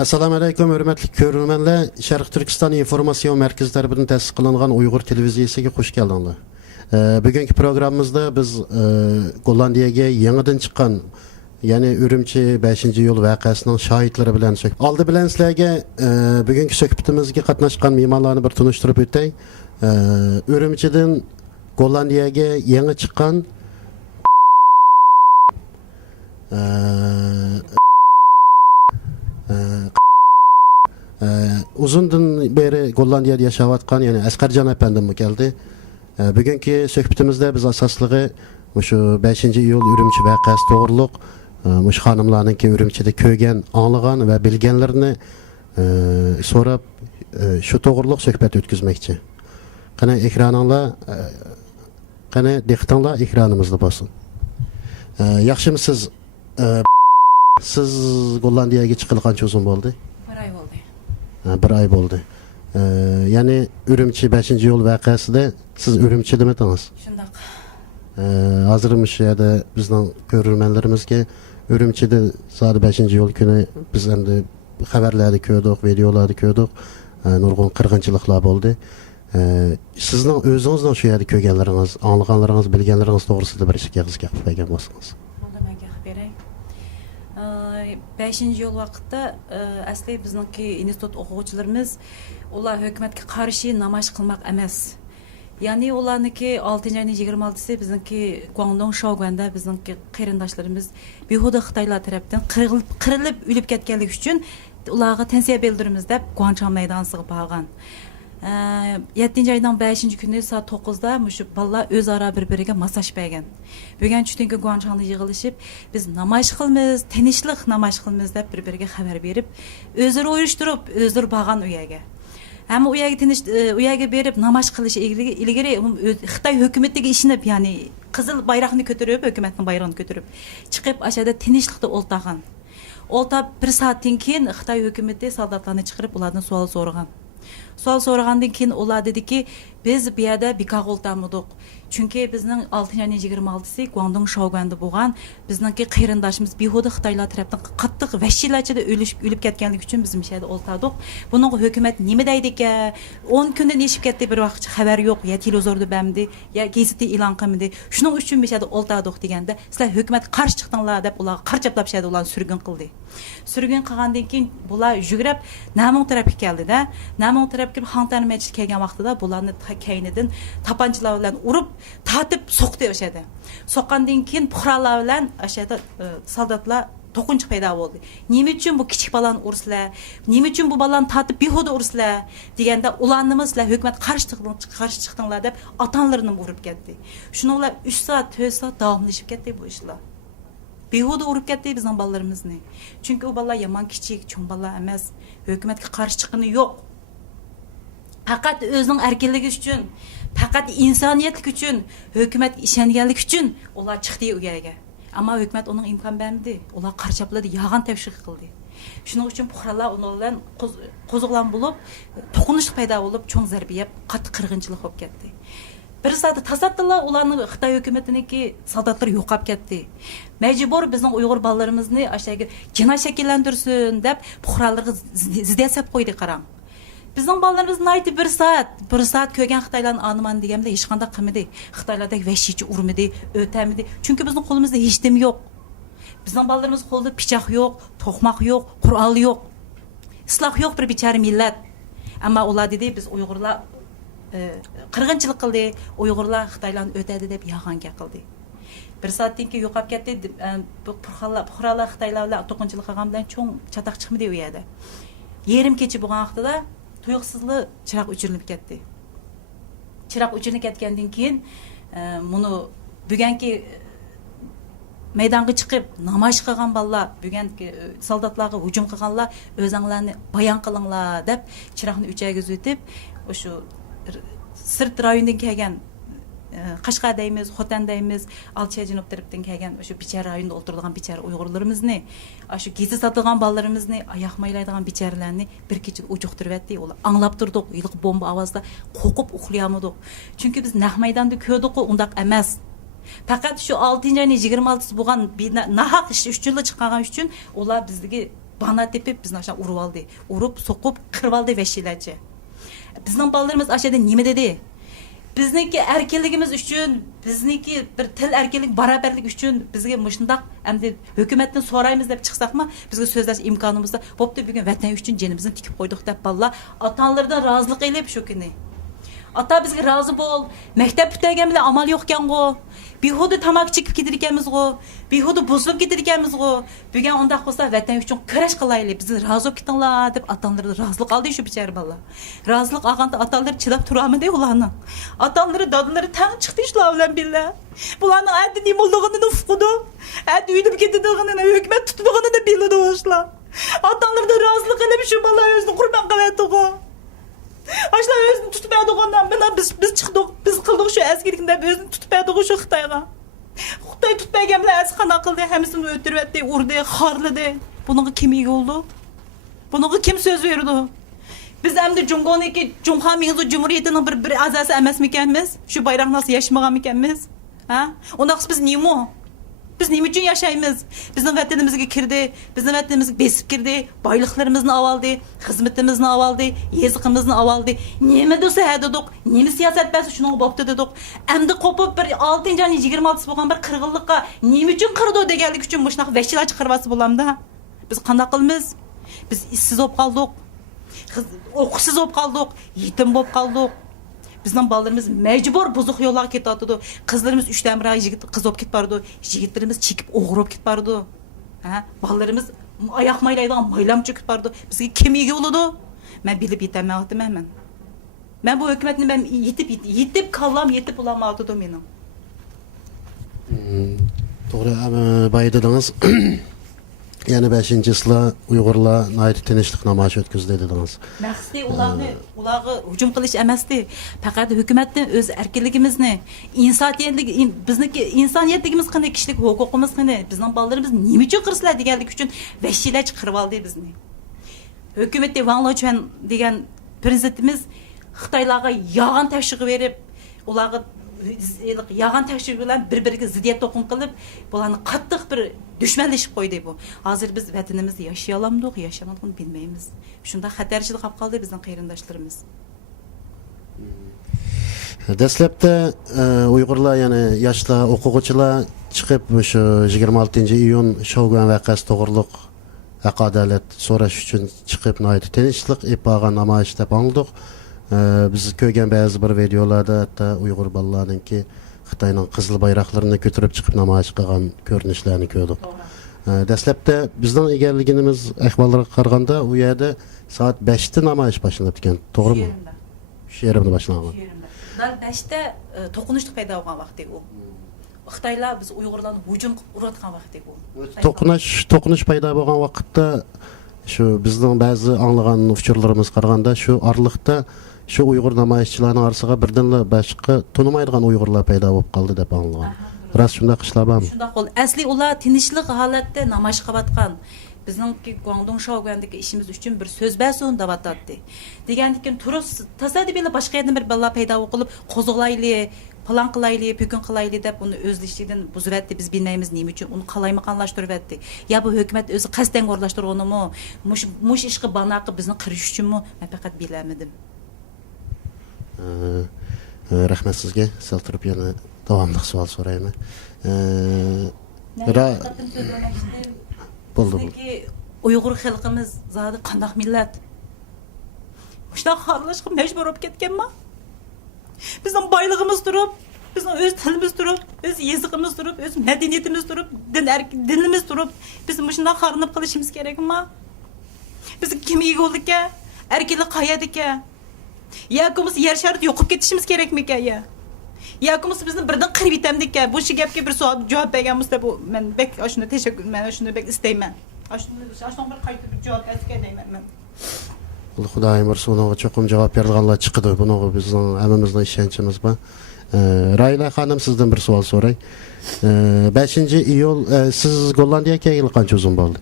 Assalamu alaykum, hörmətli görürmənlər. Şərq Türkistan İnformasiya Mərkəzi tərəfindən təsis qılınan Uyğur televiziyasiga xoş gəldinizlər. Bugünkü proqramımızda biz Gollandiyaga yangidan chiqqan, ya'ni Ürümçi 5-yo'l voqeasining shohidlari bilan oldi bilan sizlarga bugungi suhbatimizga qatnashgan mehmonlarni bir tunishtirib o'tay. Ürümchidan Gollandiyaga yangi chiqqan uzundan beri Gollandiyada yaşayotgan, yani Asqarjon efendim geldi. Bugünkü suhbatimizda biz asoslig'i şu 5-iyul Ürümçi voqeasi to'g'riliq mush xonimlarninki Ürümchida ko'rgan, anglagan va bilganlarini so'rab shu to'g'riliq suhbat o'tkazmoqchi. Qani ekraninglar, qani diqqatinglar ekranimizda bo'lsin. Yaxshimisiz? Siz Gollandiyaga chiqilgancha uzun bo'ldi? Bir ay bo'ldi. Ya'ni Ürümçi 5-yo'l voqeasida siz Ürümchidamidingiz? Shundoq. Hozirmish yerda bizning ko'rurmanlarimizga Ürümchida soat 5-yo'l kuni biz endi xabarlarni ko'rdik, videolarni ko'rdik. Nurg'un qirg'inchiliklar bo'ldi. Sizning o'zingizning shu yerda ko'rganlaringiz, anglaganlaringiz, bilganlaringiz to'g'risida bir ikki og'iz gapirib bergan bo'lsangiz. 5-yo'l vaqtda asli bizningki institut o'quvchilarimiz ular hukumatga qarshi namoyish qilmoq emas. Ya'ni ularniki 6-oyning 26-si bizningki Guangdong Shaoguanda bizningki qarindoshlarimiz behuda Xitoylar tarafdan qirilib o'lib ketganligi uchun ularga tansiya bildiramiz deb Guangchang maydonisiga borgan. 7-oyning 5-kuni soat 9da mushu bolalar o'zaro bir-biriga massaj bergan. Bugun tushunki Guangchangda yig'ilishib, biz namoyish qilamiz, tinchlik namoyish qilamiz deb bir-biriga xabar berib, o'zaro uyushtirib, o'zaro borgan u yerga. Hamma u yerga tinch u yerga berib namoyish qilish ilgari Xitoy hukumatiga ishinib, ya'ni qizil bayroqni ko'tarib, hukumatning bayrog'ini ko'tarib, chiqib ashada tinchlikda o'ltagan. O'ltab bir soatdan keyin Xitoy hukumati soldatlarni chiqarib ulardan savol so'ragan. Savol so'ragandan keyin ular dediki, biz bu yerda bikoq o'ltamidik. Chunki bizning 6-oyning 26-si Guangdong Shaoguanda bo'lgan, bizningki qarindoshimiz behuda Xitoylar tomonidan qattiq vahshiylarcha o'lib ketganligi uchun biz bu yerda o'ltadik. Buning hukumat nima deydi ekan? 10 kundan eshib ketdi, bir vaqt xabar yo'q, ya televizorda bamdi, ya gazetda e'lon qilmadi. Shuning uchun bu yerda o'ltadik deganda, sizlar hukumat qarshi chiqdinglar deb ular qarchaplab shayda ularni surgun qildi. Surgun qilgandan keyin bular yugurib Namon tarafga keldi-da. Namon tarafga Xantan masjid kelgan vaqtida bularni kaynidan tapanchalar bilan urib tatib so'qdi o'shada. So'qqandan keyin puhralar bilan o'shada soldatlar to'qinchiq paydo bo'ldi. Nima uchun bu kichik balani ursizlar? Nima uchun bu balani tatib behuda ursizlar? Deganda ularni sizlar hukumat qarshi chiqdinglar deb ota-onalarini urib ketdi. Shuninglar 3 soat, 4 soat davomlashib ketdi bu ishlar. Behuda urib ketdi bizning bolalarimizni. Chunki u bolalar yomon kichik, cho'ng bolalar emas. Hukumatga qarshi chiqqani yo'q. Faqat o'zining erkinligi uchun, faqat insoniyatlik uchun, hukumat ishonganlik uchun ular chiqdi u yerga. Ammo hukumat uning imkon bermadi. Ular qarchapladi, yag'an tavshiq qildi. Shuning uchun puhralar uning bilan qo'zg'olon bo'lib, to'qinish paydo bo'lib, cho'ng zarba yeb, qattiq qirg'inchilik bo'lib ketdi. Bir soatda tasatdilar ularni Xitoy hukumatiniki soldatlar yo'qolib ketdi. Majbur bizning Uyg'ur bolalarimizni ashtaga jinoyat shakllantirsin deb puhralarga ziddiyat qo'ydi qarang. Bizning bolalarimiz nayti bir soat ko'rgan Xitoylarni animan deganda hech qanday qilmadi. Xitoylardek vahshiycha urmadi, o'tamadi. Chunki bizning qo'limizda hech nima yo'q. Bizning bolalarimiz qo'lida pichoq yo'q, to'qmoq yo'q, qurol yo'q. Isloh yo'q bir bechara millat. Ammo ular dedi biz Uyg'urlar qirg'inchilik qildi, Uyg'urlar Xitoylarni o'tadi deb yag'anga qildi. Bir soatdan keyin yo'qolib ketdi. Bu puhralar Xitoylar bilan to'qinchilik qilgan bilan cho'ng chataq chiqmadi u yerda. Yerim kecha bo'lgan vaqtida tuyuqsizli chiroq o'chirilib ketdi. Chiroq o'chirilib ketgandan keyin buni bugungi maydonga chiqib namoyish qilgan bolalar, bugungi soldatlarga hujum qilganlar o'zinglarni bayon qilinglar deb chiroqni o'chirgizib o'tib, o'sha sirt rayondan kelgan Qashqar deymiz, Xotan deymiz, Alchiya Junub tarafdan kelgan o'sha bichara rayonda o'tiradigan bichara Uyg'urlarimizni, shu gezi sotilgan bolalarimizni, oyoq maylaydigan bicharalarni bir kecha o'chiqtirib etdi. Ular anglab turdik, yiliq bomba ovozda qo'rqib uxlayolmadik. Chunki biz naq maydonda ko'rdik, undaq emas. Faqat shu 6-oyning 26-si bo'lgan nahaq ish uchun chiqqan uchun ular bizga bana tepib bizni aşağı urib aldı. Urib, soqib, qirib aldı vəhşilərcə. Bizning balalarımız aşağıda nima dedi? Bizniki erkinligimiz uchun, bizniki bir til erkinlik, barobarlik uchun bizga mushundaq endi hukumatdan so'raymiz deb chiqsaqmi, bizga so'zlash imkonimizda bo'pti, bugun vatan uchun jinimizni tikib qo'ydik deb balalar ota-onalardan rozilik elib shu kuni. Ata bizga rozi bo'l, maktab bitagan bilan amal yo'q ekan-ku. Behuda tamak chekib ketar ekanmiz-ku. Behuda buzilib ketar ekanmiz-ku. Bugun undaq bo'lsa vatan uchun kurash qilaylik. Bizni rozi bo'lib ketinglar deb ota-onalar rozilik oldi shu bichara balalar. Rozilik olganda ota-onalar chidab turamidi ularning. Ota-onalar, dadalari tang chiqdi shular bilan billa. Bularning adi nimoldig'ini uqdi. Adi uyda ketadiganini, hukumat tutadiganini biladi o'shlar. Ota-onalardan rozilik qilib shu balalar o'zini qurban qilyapti-ku. Aşlar özünü tutup yadığından biz çıktık, biz kıldık şu askerlikten özünü tutup yadığın şu Xitayga. Xitay tutmayan bilen az kana kıldı, hemsini öldürüverdi, urdu, harladı. Bunun kim iyi oldu? Bunun kim söz verdi? Biz hem de Cumhuriyet Minzu Cumhuriyeti'nin bir azası emes mikenmiz? Şu bayrak nasıl yaşamagan mikenmiz? Ha? Ondan biz niye mi? Biz nima uchun yaşaymiz? Bizning vatanimizga kirdi, bizning vatanimizga besib kirdi, boyliqlarimizni oldi, xizmatimizni oldi, yeziqimizni oldi. Nima desa dedik, nima siyosat basi shuni bo'pti dedik. Endi qo'pib bir 6-ayning 26-si bo'lgan bir qirg'inlikqa nima uchun qirdi deganlik uchun shunaqa vahshiylar chiqarvasi bo'lamda. Biz qanday qilamiz? Biz ishsiz bo'lib qoldik. O'qishsiz bo'lib qoldik, yetim bo'lib qoldik. Bizning balalarimiz mecbur buzuq yo'llarga ketyapti. Qizlarimiz 3 damra yigit qiz bo'lib ketib bordi. Yigitlarimiz chekib o'g'ri bo'lib ketib bordi. Ha, balalarimiz oyoq maylaydigan maylam cho'kib bordi. Bizga kim ega bo'ladi? Men bilib yetolmayapman. Men bu hukumatni men yetib kallam yetib olmayapti mening. To'g'ri, boya dedingiz. Yani 5-sila Uyg'urlar nayt tinchlik namoyish o'tkazdi dedingiz. Maqsadi ularga hujum qilish emasdi. Faqat hukumatdan o'z erkinligimizni, bizniki insoniyatligimiz qanday, kishilik huquqimiz qanday, bizning bolalarimiz nima uchun qirsizlar deganlik uchun vahshiylar chiqarib oldi bizni. Hukumatda Wang Lochuan degan prezidentimiz Xitoylarga yolg'on tashviq berib, ularga yağan tekşir bilen bir-biriga ziddiyat to'qin qilib, bularni qattiq bir dushmanlashib qo'ydi bu. Hozir biz vatanimizda yashay olamdik, yashamadığını bilmaymiz. Shunda xatarchilik qolib qoldi bizning qarindoshlarimiz. Dastlabda Uyg'urlar, ya'ni yoshlar, o'quvchilar chiqib o'sha 26-iyun Shogun voqeasi to'g'riliq haq-adolat so'rash uchun chiqib tinchlik ipogan namoyish deb angladik. Biz ko'rgan ba'zi bir videolarda hatto Uyg'ur bolalarninki Xitoyning qizil bayroqlarini ko'tarib chiqib namoyish qilgan ko'rinishlarni ko'rdik. Dastlabda bizning egalligimiz ahvollarga qaraganda u yerda soat 5 da namoyish boshlanib ekan, to'g'rimi? Shu yerda boshlangan. Dal 5 da to'qinishlik paydo bo'lgan vaqti u. Xitoylar biz Uyg'urlarni hujum qilib urayotgan vaqti bu. To'qinish paydo bo'lgan vaqtda shu bizning ba'zi anglagan uchurlarimiz qaraganda shu orliqda shu Uyg'ur namoyishchilarning orasiga birdanla boshqa tonimaydigan Uyg'urlar paydo bo'lib qoldi deb anglagan. Rost shunday ishlar bormi? Shunday qol. Asli ular tinchlik holatda namoyish qilayotgan. Bizningki Guangdong Shogandagi ishimiz uchun bir so'z basun davatadi. Degandikin turib tasodifiy boshqa yerdan bir balla paydo qilib qo'zg'alayli, plan qilayli, bugun qilayli deb uni o'zlishlikdan buzvatdi. Biz bilmaymiz nima uchun uni qalaymaganlashtiribdi. Ya bu hukumat o'zi qasdan o'rlashtirganimi, mush ishga banaqi bizni qirish uchunmi? Men faqat bilamadim. Rahmat sizga. Sal turib yana davomli savol so'rayman. Bizdeki Uyg'ur xalqimiz zodi qanday millat? Shunday xorlashga majbur bo'lib ketganmi? Bizning boyligimiz turib, bizning o'z tilimiz turib, o'z yeziqimiz turib, o'z madaniyatimiz turib, dinimiz turib, biz shunday xorlanib qilishimiz kerakmi? Biz kim ega oldikka? Erkinlik qayerdika? Yoki yer sharti yo'qib ketishimiz kerakmi ya? Yoki bizni birdan qirib yetamdikka? Bu shu gapga bir savol javob berganmizda bu men bek shuni tashakkur, men shuni bek istayman. Shuni bir qaytib javob berishga deyman men. Xudoyim ursin, unaga cho'qim javob berganlar chiqdi. Bunaga bizning hammamizning ishonchimiz bor. Rayla xonim, sizdan bir savol so'ray. 5-iyul siz Gollandiyaga kelgani qancha uzun bo'ldi?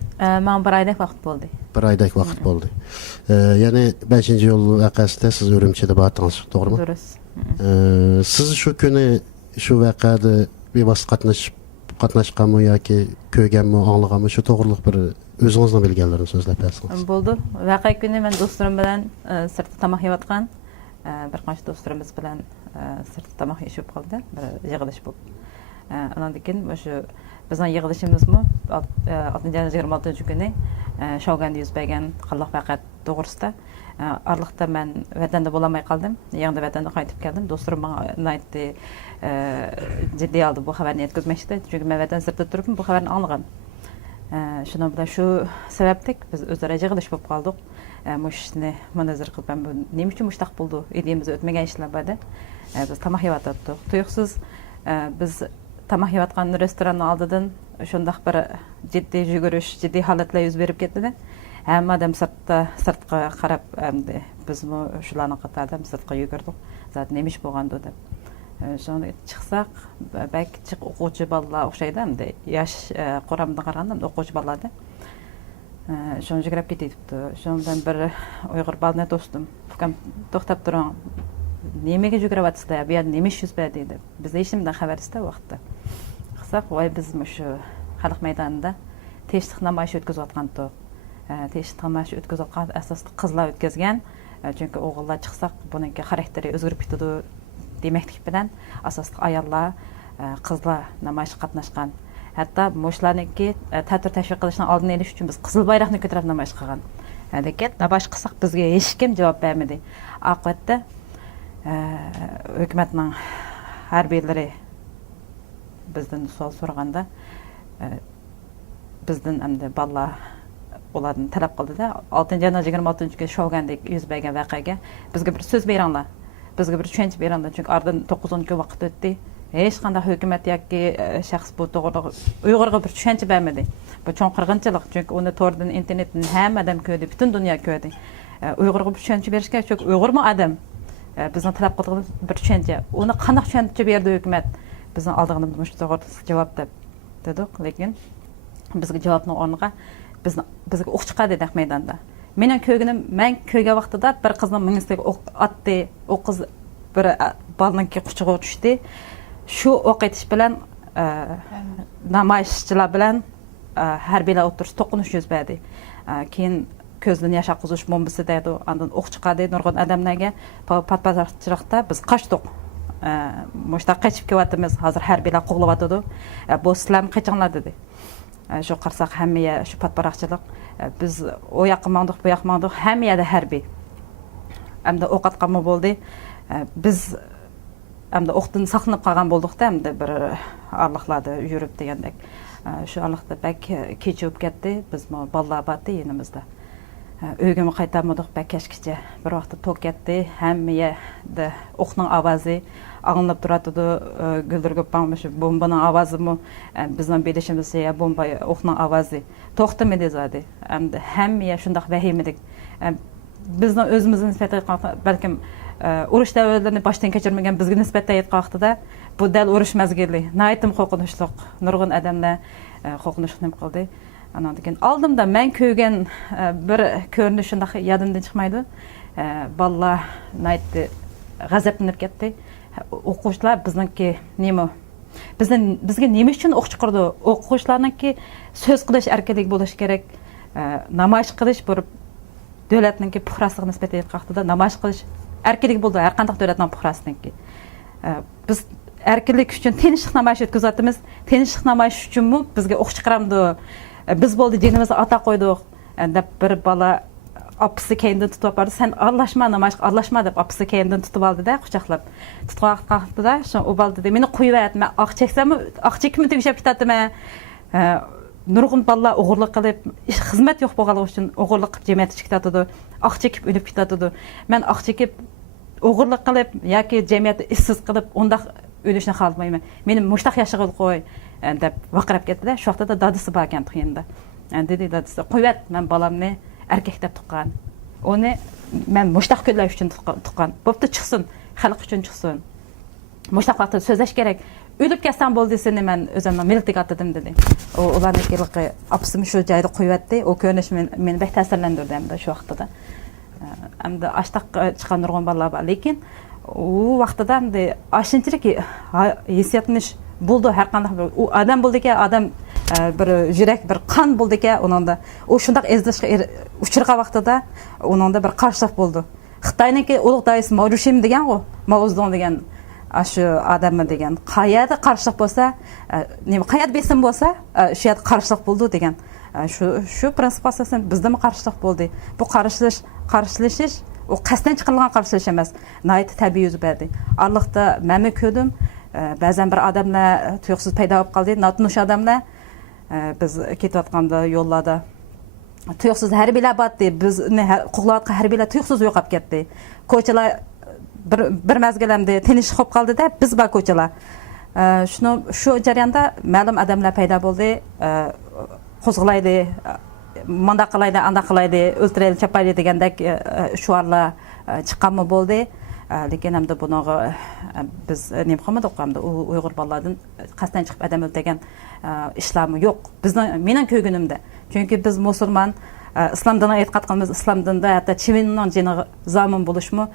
Men bir oydak vaqt bo'ldi. Bir oydak vaqt bo'ldi. Ya'ni 5-iyul voqeasida siz Urumchida bo'ldingiz, to'g'rimi? Durust. Siz shu kuni shu voqeada bevosita qatnashib qatnaşqanmı yoki ko'rganmi, anglaganmı şu to'g'riliq bir o'zingizning bilganlarini so'zlab bersangiz. Bo'ldi. Voqea kuni men do'stlarim bilan sirtda tamoq yeyotgan bir qancha do'stlarimiz bilan sirtda tamoq yeyishib qoldi. Bir yig'ilish bo'lib. Ondan keyin o'sha bizning yig'ilishimizmi 6-26 kuni Shouganda yuz bergan qilliq voqea to'g'risida Arlıqda mən vətəndə bulamay qaldım. Yanında vətəndə qayıtıb gəldim. Dostlarım bana aytdı, ciddi aldı bu xəbərini yetkizməkdə. Çünki mən vətən sırtda durub bu xəbərini anlığam. Şuna da şu səbəbdik biz özlərə yığılış olub qaldıq. Məşni mənəzir qılıb bu nə üçün müştaq buldu? Ediyimiz ötməgən işlər bardı. Biz tamaq yeyib atdıq. Tuyuqsuz biz tamaq yeyib atqan restoranın aldıdan şundaq bir ciddi yügürüş, ciddi halatlar yüz verib getdi. Hamma adam sirtqa qarab endi biz shularni qatorida sirtqa yugurdik. Zaten nemish bo'lgandi deb. Shunda chiqsaq, bak chiq o'quvchi bolalar o'xshaydi endi. Yosh qo'ramda qaraganda o'quvchi bolalarda. Shunda yugurib ketibdi. Shundan bir Uyg'ur bolani do'stim. Ukam to'xtab turing. Nimaga yuguryapsizlar? Bu yerda nima ish yuz berdi dedi. Biz hech nimadan xabarsizda vaqtda. Qilsak, voy biz shu xalq maydonida tinchlik namoyish o'tkazayotgandik. Tinchlik namoyish o'tkazayotgan asosda qizlar o'tkazgan. Chunki o'g'illar chiqsaq, buningki xarakteri o'zgarib ketadi demaklik bilan asosda ayollar, qizlar namoyish qatnashgan. Hatto mushlarniki ta'tir tashviq qilishni oldini olish uchun biz qizil bayroqni ko'tarib namoyish qilgan. Lekin namoyish qilsak bizga hech kim javob bermadi. Oqibatda hukumatning harbiylari bizdan savol so'raganda bizdan endi bolalar ulardan talab qildida 6-26 Shouganda yuz bergan voqeaga bizga bir so'z beringlar. Bizga bir tushuncha beringlar. Chunki oradan 9-10 kun vaqt o'tdi. Hech qanday hukumat yoki shaxs bu to'g'ri Uyg'urga bir tushuncha bermadi. Bu cho'ng qirg'inchilik. Chunki uni to'rdan internetdan hamma odam ko'rdi, butun dunyo ko'rdi. Uyg'urga bir tushuncha berishga, chunki Uyg'urmi odam? Bizning talab qilgan bir tushuncha. Uni qanday tushuncha berdi hukumat? Bizning oldig'imizda to'g'ri javob dedik, lekin bizga javobning o'rniga bizga o'q chiqadi dedik maydonda. Men ko'rgan vaqtida bir qizning mingisiga o'q otdi, o qiz bir bolaninki quchog'iga tushdi. Shu o'q etish bilan namoyishchilar bilan harbiylar o'tirish to'qinish yuz berdi. Keyin ko'zdan yosh oqizish bombasi deydi, ondan o'q chiqadi nurg'un odamlarga. Patpazarchilikda biz qochdik. Mushta qochib kelyapmiz. Hozir harbiylar qo'g'layotdi. Bu sizlar qochinglar dedi. Shu qarsak hammaga shu patparaqchilik biz o yoqqa mandiq bu yoqqa mandiq hamma yerda harbiy. Hamda o'q atqanmi bo'ldi. Biz hamda o'qdan saqlanib qolgan bo'ldik-da, hamda bir arliqlarda yurib degandek. Shu arliqda bak kechib ketdi. Biz bolalar batdi yenimizda. Uyga qaytamadik bak kechgacha. Bir vaqtda to'q ketdi. Hammaga o'qning ovozi anglab turadi, guldirib bo'lmish bombaning ovozimi bizning bilishimizcha bomba o'qning ovozi to'xtamadi zodi. Hammaga shunday vahimadik. Bizning o'zimizga nisbatan balkim urush davrlarini boshdan kechirmagan bizga nisbatan aytqanda bu dal urush mazgili. Naytim qo'rqinchliq, nurg'un odamlar qo'rqinchlik qildi. Ondan keyin oldimda men ko'rgan bir ko'rinish shunday yodimdan chiqmaydi. Bolalar naytdi g'azablanib ketdi. O'quvchilar bizningki nima? Bizga nima uchun o'q chiqardi? O'quvchilarningki so'z qilish erkinligi bo'lishi kerak. Namoyish qilish bir davlatningki puhrasiga nisbatan aytqanda namoyish qilish erkinligi bo'ldi. Har qanday davlatning puhrasiningki. Biz erkinlik uchun tinchlik namoyish o'tkazamiz. Tinchlik namoyish uchunmi bizga o'q chiqaramdi? Biz bo'ldi dinimizni ata qo'ydik. Deb bir bola apisi kendinden tutup vardı. Sen arlaşma deb apisi kendinden tutup aldı da quchoqlab. Tutqaq qaldı da, şu o bal dedi. Meni qo'yib aytma, aq cheksam, aq chekimi tugishab ketadimi? Nurg'un bolalar o'g'irlik qilib, xizmat yo'q bo'lganligi uchun o'g'irlik qilib jamiyatga chiqadi. Aq chekib o'lib ketadi. Men aq chekib o'g'irlik qilib yoki jamiyatni ishsiz qilib, undaq o'lishni xohlamayman. Meni mushtaq yashag'il qo'y deb vaqirab ketdi-da. Shu vaqtda dadisi bor ekan endi. Dedi dadisi, qo'yat, men bolamni erkek deb tuqqan. Onu men mushtaq ko'llash uchun tuqqan. Bo'pti chiqsin, xalq uchun chiqsin. Mushtaq vaqtida so'zlash kerak. O'lib ketsam bo'ldi seni men o'zimni miltiga atdim dedi. Ularning kelqi apsim shu joyda qo'yatdi. O ko'rinish meni bek ta'sirlantirdi hamda shu vaqtda. Hamda ashtaq chiqqan nurg'un bolalar bor, lekin u vaqtda hamda ashinchilik hissiyatni bo'ldi har qanday u odam bo'ldi ekan odam bir yurak bir qon bo'ldi ekan uningda u shundoq ezdashga uchirgan vaqtida uningda bir qarshilik bo'ldi xitoyniki ulug' doisi mavjushim degan u mavzdon degan shu odammi degan qayerda qarshilik bo'lsa nima qayerda besim bo'lsa shu yerda qarshilik bo'ldi degan shu prinsip asosida bizda qarshilik bo'ldi bu qarshilashish u qasddan chiqarilgan qarshilash emas nihoyat tabiiy yuz berdi arliqda mani ko'rdim ba'zan bir odamlar tuyuqsiz paydo bo'lib qoldi notanish odamlar biz ketayotganda yo'llarda tuyuqsiz harbiylar bordi bizni qo'g'layotgan harbiylar tuyuqsiz yo'qolib ketdi ko'chalar bir mazgilamda tinch qolib qoldida biz bor ko'chalar shu jarayonda ma'lum odamlar paydo bo'ldi qo'zg'alaydi mandaq qilaydi andaq qilaydi o'ltiraydi chapaydi degandek shuarlar chiqqanmi bo'ldi lekin hamda bunaqa biz nima qilmadik hamda u uyg'ur bolalardan qasddan chiqib odam o'ldirgan ishlarmi yo'q bizni mening ko'rganimda chunki biz musulmon islom diniga e'tiqod qilamiz islom dinida hatto chivinning jiniga zomin bo'lishmi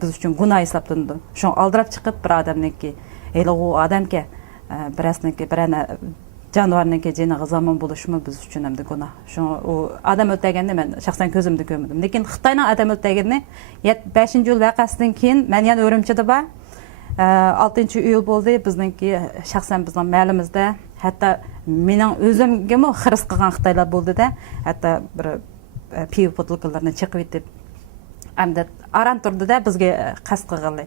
biz uchun gunoh hisoblanadi shuni oldirab chiqib bir odamniki u odamga birasniki birana jonivorniki jiniga zomin bo'lishmi biz uchun hamda gunoh shu u odam o'ldirganni men shaxsan ko'zimda ko'rmadim lekin xitoyning odam o'ldirganini 5-yil voqeasidan keyin men yana o'rimchida bor 6-iyul bo'ldi bizniki shaxsan bizning mahalimizda hatto mening o'zimgami xiris qilgan xitoylar bo'ldida hatto bir pivo butilkalarni chiqib etib hamda aran turdida bizga qasd qilganlar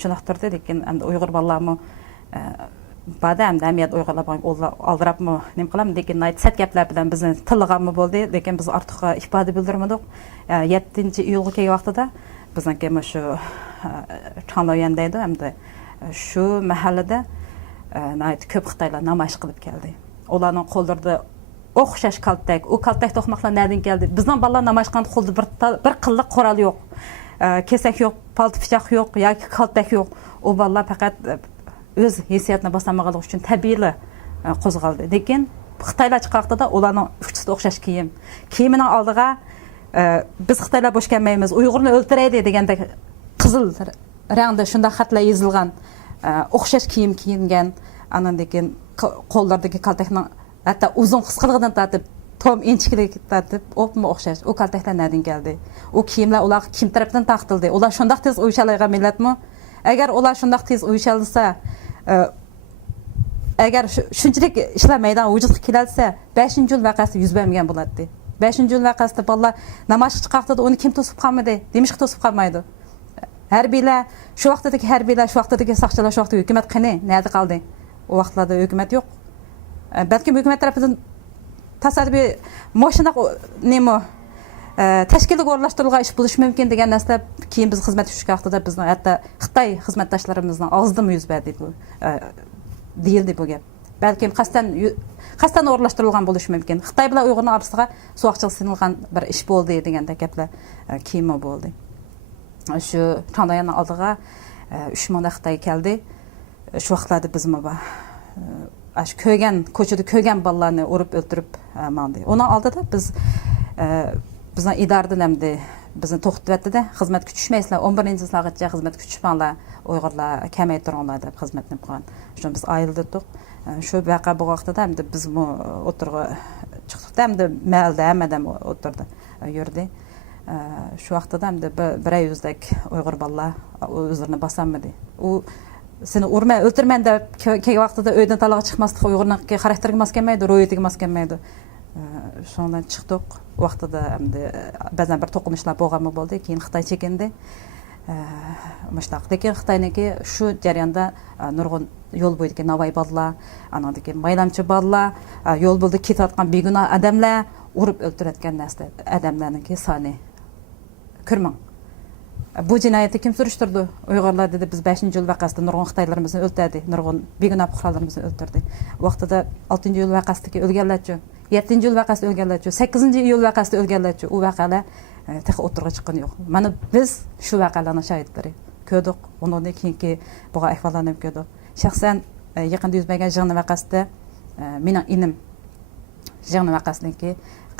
shunaqa turdi lekin uyg'ur bolalarmi bada hamda hamiyat uyg'urlar oldirabmi nima qilamiz lekin sat gaplar bilan bizni tilg'anmi bo'ldi lekin biz ortiq ifoda bildirmadik 7-iyulga kelgan vaqtida bizniki shu tanlayandaydi hamda shu mahallada ko'p xitoylar namoyish qilib keldi ularning qo'llarida o'xshash kaltak u kaltak to'qmoqlar nerdan keldi bizning bolalar namoyish qilgan qo'lda bir qilliq qurol yo'q kesak yo'q palto pichoq yo'q yoki kaltak yo'q u bolalar faqat o'z hissiyotini boslamaganligi uchun tabiiy qo'zg'aldi lekin xitoylar chiqqan vaqtida ularning uchta o'xshash kiyimining oldiga biz xitoylar bo'sh kelmaymiz uyg'urni o'ltiraydi deganda qizil rangda shunday xatlar yozilgan o'xshash kiyim kiyingan andan keyin qo'llardagi kaltakni hatto uzun qisqaligidan tortib tom inchikligiga tortib o'pmi o'xshash u kaltaklar nerdan keldi u kiyimlar ular kim tarafdan taqtildi ular shundoq tez uyushalagan millatmi agar ular shundoq tez uyushalsa agar shunchalik ishlar maydon vujudga kelsa 5-yil voqeasi yuz bermagan bo'ladi 5-yil voqeasida bolalar namoyish chiqqanda uni kim to'sib qolmadi demishq to'sib qolmaydi harbiylar shu vaqtdagi harbiylar shu vaqtdagi soqchilar shu vaqtda hukumat qani nerda qoldi u vaqtlarda hukumat yo'q balkim hukumat tarafidan tasarrufiy mashina nima tashkilotga o'rnashtirilgan ish bo'lishi mumkin degan narsa keyin biz xizmat tushgan vaqtida bizni hatto xitoy xizmatdoshlarimizning og'zida yuz berdi bu deyildi bu gap balkim qasddan o'rnashtirilgan bo'lishi mumkin xitoy bilan uyg'urning orasiga suvoqchiga sinilgan bir ish bo'ldi deganda gaplar keyin bo'ldi shu tanlayani oldiga 3 ming xitoy keldi shu vaqtlarda bizmi bor shu ko'chada ko'rgan bolalarni urib o'ldirib mandi uning oldida biz bizning idoradan hamda bizni to'xtatdi-da xizmat kutishmaysizlar 11-yilgacha xizmat kutishmanglar uyg'urlar kamay turinglar deb xizmatni qilgan shu biz ayildik shu vaqa bu vaqtida hamda biz o'tirg'i chiqdik hamda mahalda hammadan o'tirdi yurdi shu vaqtida hamda bir yuzdek uyg'ur bolalar o'zlarini bosolmadi u seni urmay o'ltirman deb kelgan vaqtida uydan talaga chiqmaslik uyg'urniki xarakteriga mos kelmaydi ro'yatiga mos kelmaydi shundan chiqdik vaqtida hamda ba'zan bir to'qinishlar bo'lganmi bo'ldi keyin xitoy chekindi mushtaq lekin xitoyniki shu jarayonda nurg'un yo'l bo'yidagi navoiy bolalar anadagi maylamchi bolalar yo'l bo'ldi ketayotgan begunoh odamlar urib o'ltirayotgan narsa odamlarniki soni ko'rmang bu jinoyatni kim surishtirdi uyg'urlar dedi biz 5-yil voqeasida nurg'un xitoylarimizni o'ldirdi nurg'un begunoh fuqarolarimizni o'ldirdi vaqtida 6-yil voqeasidagi o'lganlarchi 7-yil voqeasida o'lganlarchi 8-iyul voqeasida o'lganlarchi u voqealar taqa o'tirg'a chiqqani yo'q mana biz shu voqealarni shohidlari ko'rdik undan keyingi bo'lgan ahvollarni ham ko'rdik shaxsan yaqinda yuz bergan jig'ni voqeasida mening inim jig'ni voqeasiniki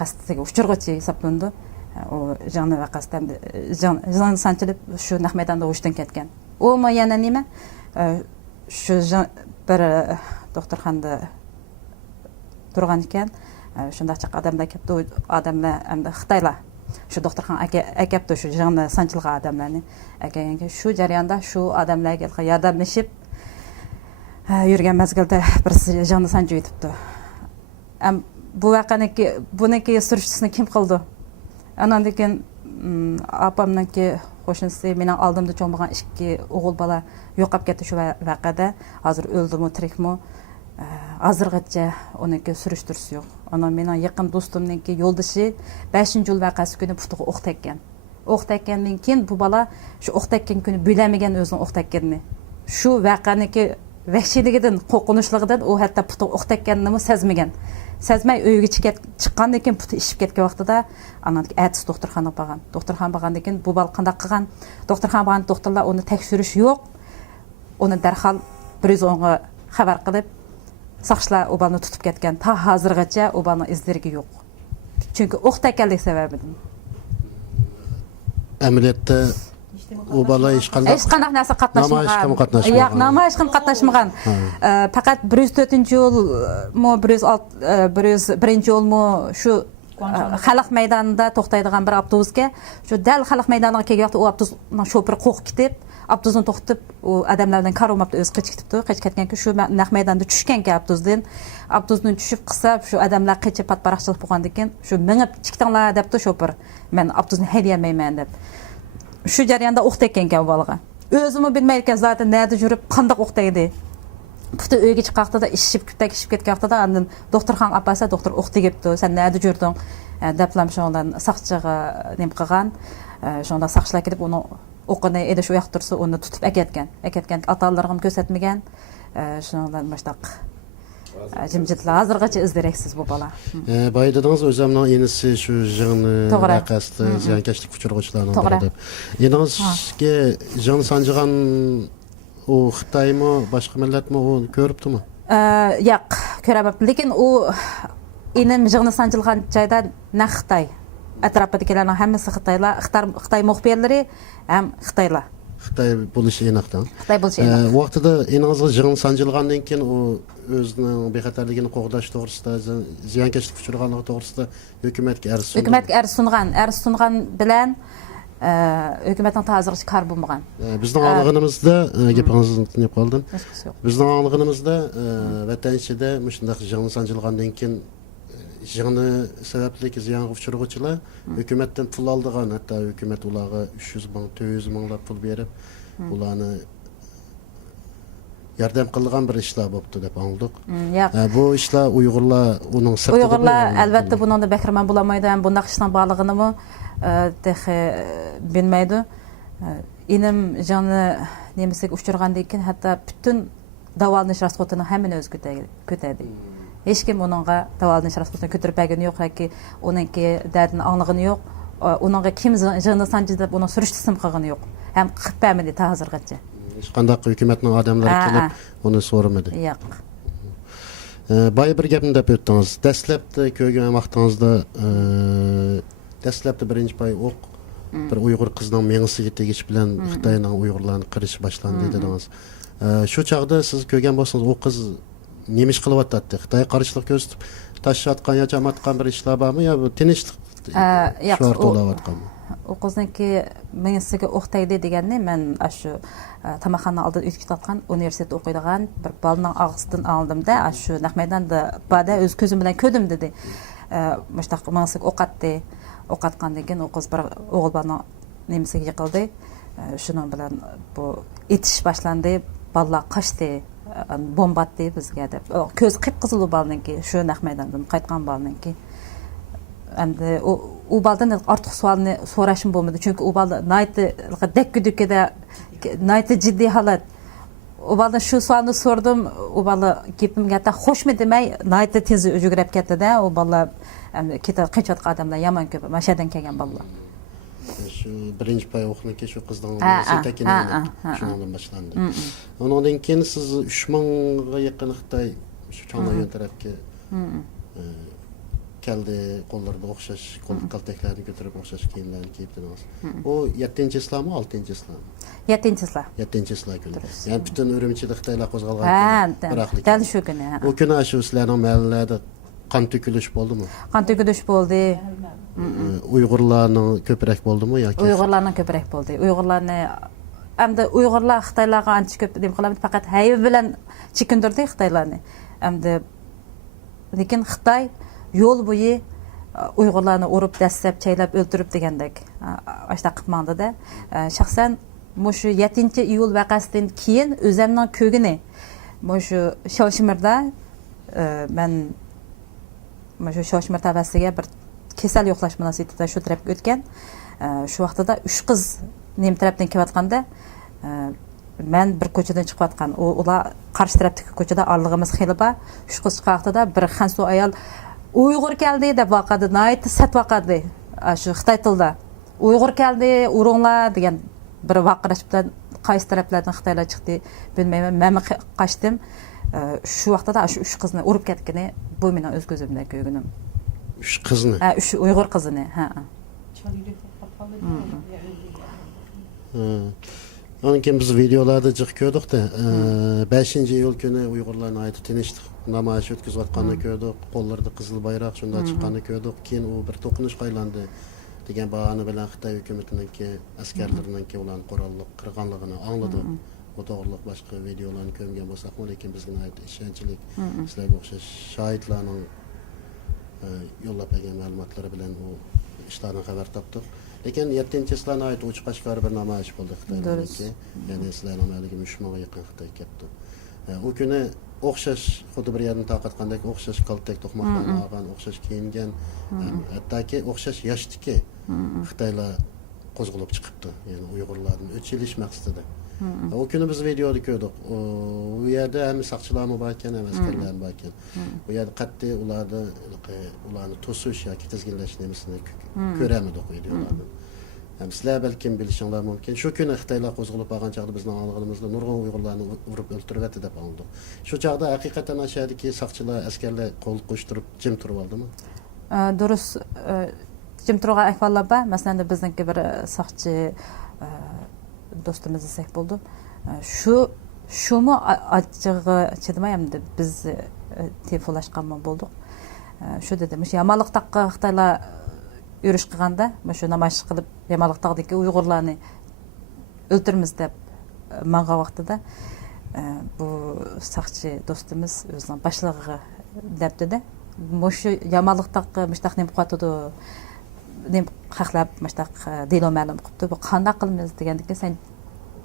qasdga uchirg'ichi hisoblandi u jig'ni voqeasida jig'ni sanchilib shu naq maydonda urushdan ketgan u yana nima shu bir doktorxonada turgan ekan, shunda chiq odamlar kelibdi, odamlar hamda Xitoylar shu doktorxon akapdi shu jig'ini sanchilgan odamlarni akaga shu jarayonda shu odamlarga yordamlashib yurgan mazgilda bir jig'ini sanchib yetibdi. Bu buniki surishtisini kim qildi? Andan keyin opamniki qo'shnisi mening oldimda cho'ng bo'lgan ikki o'g'il bola yo'qolib ketdi shu vaqada. Hozir o'ldimi, tirikmi? Hozirgacha uniki surishtirisi yo'q. Ana mening yaqin do'stimniki yo'ldoshi 5-yil vaqasi kuni putuga o'q tekkan. O'q tekkandan keyin bu bola shu o'q tekkan kuni bilamagan o'zining o'q tekkanini. Shu vaqaniki vahshiyligidan, qo'rqinchligidan u hatto putuga o'q tekkanini sezmagan. Sezmay uyga chiqqandan keyin puti ishib ketgan vaqtida anadagi atis doktorxonaga borgan. Doktorxonaga borgandan keyin bu bola qanday qilgan? Doktorxonaga borgan doktorlar uni tekshirish yo'q. Uni darhol 110 ga xabar qilib saqchilar u bolani tutib ketgan. Ta hozirgacha u bolani izlari yo'q. Chunki o'q tekkanlik sababidan. Amaliyotda u bola hech qanday narsa qatnashmagan. Yo'q, namoyishga qatnashmagan. Faqat 104-yil mo 101-yil mo shu xalq maydonida to'xtaydigan bir avtobusga, shu dal xalq maydoniga kelgan vaqtda u avtobusning shofiri qo'rqib ketib, avtobusni to'xtatib, u odamlardan qaromabdi o'zi qochib ketibdi. Qochib ketganki shu naq maydonda tushganki avtobusdan, avtobusdan tushib qilsa, shu odamlar qochib patparaqchilik bo'lgandan keyin shu minib chiqdinglar debdi shofir. Men avtobusni haydayolmayman deb. Shu jarayonda o'q tekkan ekan bolaga. O'zimi bilmaydigan zaten nerda yurib, qanday o'q tegdi. Puti uyga chiqqanda ishib ketgan vaqtida andan doktorxonaga apasa, doktor o'q tegibdi. Sen nerda yurding? Deblam shundan saqchiga nim qilgan. Shunda saqchilar kelib uni o'qini edish u yoq tursa, uni tutib aketgan. Ota-onalarim ko'rsatmagan. Shundan boshqa jimjitlar hozirgacha izdiraksiz bu bola. Baydadınız özümün enisi şu jig'ini vaqasida ziyonkashlik uchirg'uvchilarning biri deb. Eningizga jig'ini sanjigan u Xitoymi, boshqa millatmi u ko'ribdimi? Yo'q, ko'rmabdi. Lekin u enim jig'ini sanjilgan joyda na Xitoy. Atrofidagilarning hammasi Xitoylar, Xitoy muxbirlari ham Xitoylar. Xitoy bo'lishi aniqdan. Xitoy bo'lishi aniq. Vaqtida eningizga jig'ini sanjilgandan keyin u o'zining bexatarligini qo'g'dash to'g'risida, ziyonkashlik uchirganligi to'g'risida hukumatga arz sungan. Hukumatga arz sungan bilan hukumatning hozircha kar bo'lmagan. Bizning anlig'imizda gapingizni tinib qoldim. Bizning anlig'imizda vatan ichida shunday jig'ini sanjilgandan keyin jig'ini sababli ziyonga uchirg'uvchilar hukumatdan pul oldigan, hatto hukumat ularga 300 ming, 400 minglab pul berib, ularni yordam qilgan bir ishlar bo'pti deb anladik. Bu ishlar Uyg'urlar uning sirtida. Uyg'urlar albatta bundan bahramand bo'lmaydi, ham bunday ishning borlig'ini bilmaydi. Inim joni nemasiga uchirgandan keyin hatto butun davolanish rasxotini hammani o'zi ko'tadi. Hech kim uningga davolanish rasxotini ko'tarib bergani yo'q yoki uningki dardini anglag'ini yo'q. Uningga kim joni sanjidi deb uni surishtirib qilgani yo'q. Ham qilib bermadi ta hozirgacha. Hech qanday hukumatning odamlari kelib uni so'ramadi. Yo'q. Boya bir gapni deb o'tdingiz. Dastlabda ko'rgan vaqtingizda dastlabda birinchi pay o'q bir Uyg'ur qizning mengisiga tegish bilan Xitoyning Uyg'urlarni qirishi boshlandi dedingiz. Shu chaqda siz ko'rgan bo'lsangiz, u qiz nima ish qilyapti? Xitoy qarshilik ko'rsatib tashlayotgan yo jamatgan bir ishlar bormi yo tinchlik shart bo'layotganmi? O qizniki mengisiga o'q tegdi deganni men shu tamoqxona oldida o'tkazayotgan universitetda o'qiydigan bir bolaning og'zidan oldim-da, shu naq maydonda bada o'z ko'zim bilan ko'rdim dedi. Mushtaq mengisiga o'qatdi. O'qatgandan keyin o qiz bir o'g'il bolani nemasiga yiqildi. Shuning bilan bu etish boshlandi. Bolalar qochdi, bombatdi bizga deb. Ko'z qip-qizil bolaninki, shu naq maydondan qaytgan bolaninki. Endi u baldan ortiq savolni so'rashim bo'lmadi, chunki u balda nayti dakki-dukkida nayti jiddiy holat. U baldan shu savolni so'rdim, u bala gapimga ta xo'shmi demay nayti tez yugurib ketdi-da, u bala qanchalik odamlar yomon ko'p, mashadan kelgan bolalar. Shu birinchi pay o'qniki shu qizdan shundan boshlandi. Undan keyin siz 3000 ga yaqin Xitoy shu Chang'an tarafga keldi, qo'llarida o'xshash qo'l kaltaklarini ko'tarib o'xshash kiyimlarni kiyib turibsiz. O 7-islami, 6-islami? 7-сізла. 7-сizlar kuni. Ya'ni butun Urumchida Xitoylar qo'zg'algan Ha, biroqlik. dal shu kuni. O kuni shu sizlarning mahallalarda qon to'kilish bo'ldimi? Qon to'kilish bo'ldi. Uyg'urlarning ko'proq bo'ldimi yoki? Uyg'urlarning ko'proq bo'ldi. Uyg'urlarni hamda Uyg'urlar Xitoylarga ancha ko'p deb qilamiz, faqat hayv bilan chekindirdi Xitoylarni. Hamda lekin Xitoy yo'l bo'yi Uyg'urlarni urib, dastlab, chaylab, o'ldirib degandek ashta qilmandida. Shaxsan shu 7-iyul vaqasidan keyin o'zimning ko'gini shu Shoshmirda men shu Shoshmir tavasiga bir kasal yo'qlash munosabatida shu tarafga o'tgan. Shu vaqtida 3 qiz nem tarafdan kelayotganda men bir ko'chadan chiqayotgan. Ular qarshi tarafdagi ko'chada orlig'imiz xeli bor. 3 qiz chiqayotganda bir xansu ayol Uyg'ur keldi deb vaqadi, nayt sat vaqadi. Shu Xitoy tilida Uyg'ur keldi, uringlar degan bir vaqirash bilan qaysi taraflardan Xitoylar chiqdi bilmayman. Men qochdim. Shu vaqtda shu 3 qizni urib ketgani bu mening o'z ko'zimda ko'rganim. 3 qizni. 3 Uyg'ur qizini, ha. Onun keyin biz videolarda jiq ko'rdikda, 5-iyul kuni Uyg'urlarning aytib tinchlik namoyish o'tkazayotganini ko'rdik. Qo'llarida qizil bayroq shunda chiqqanini ko'rdik. Keyin u bir to'qinish qaylandi degan bahona bilan Xitoy hukumatiningki askarlariningki ularni qurolliq qirg'anligini angladi. Bu to'g'riliq boshqa videolarni ko'rgan bo'lsak, lekin bizga ishonchlik sizlarga o'xshash shohidlarning yo'llab bergan ma'lumotlari bilan u ishlardan xabar topdik. Lekin 7-sizlarga oid uch Qashqar bir namoyish bo'ldi Xitoylarniki. Ya'ni sizlarning maligi 3 mingga yaqin Xitoy keldi. U kuni o'xshash xuddi bir yerni tarqatgandek o'xshash kaltak to'qmoqlarni olgan, o'xshash kiyingan, hattoki o'xshash yoshdagi Xitoylar qo'zg'alib chiqibdi. Ya'ni Uyg'urlarni o'chirish maqsadida. O kuni biz videoda ko'rdik. U yerda ham saqchilarmi bor ekan, ham askarlar bor ekan. Bu yerda qat'iy ularni to'sish yoki tizginlash nemisini ko'ramidik videolarda. Ham sizlar balkim bilishinglar mumkin. Shu kuni Xitoylar qo'zg'alib olgan chaqda bizning anlig'imizda nurg'un Uyg'urlarni urib o'ltiribdi deb oldik. Shu chaqda haqiqatan ashadagi saqchilar, askarlar qo'l qo'shtirib jim turib oldimi? Durust jim turgan ahvollar bor. Masalan, bizningki bir saqchi do'stimiz desak bo'ldi. Shumi achchig'i chidmayamdi. Biz telefonlashgan bo'ldik. Shu dedim, yamanliqdagi Xitoylar yurish qilganda, shu namoyish qilib yamanliqdagi Uyg'urlarni o'ltiramiz deb manga vaqtida bu saqchi do'stimiz o'zining boshlig'iga debdi-da. Shu yamanliqdagi mushtaq nim qotdi. Nim haqlab mushtaq delo ma'lum qilibdi. Bu qanday qilamiz degandiki, sen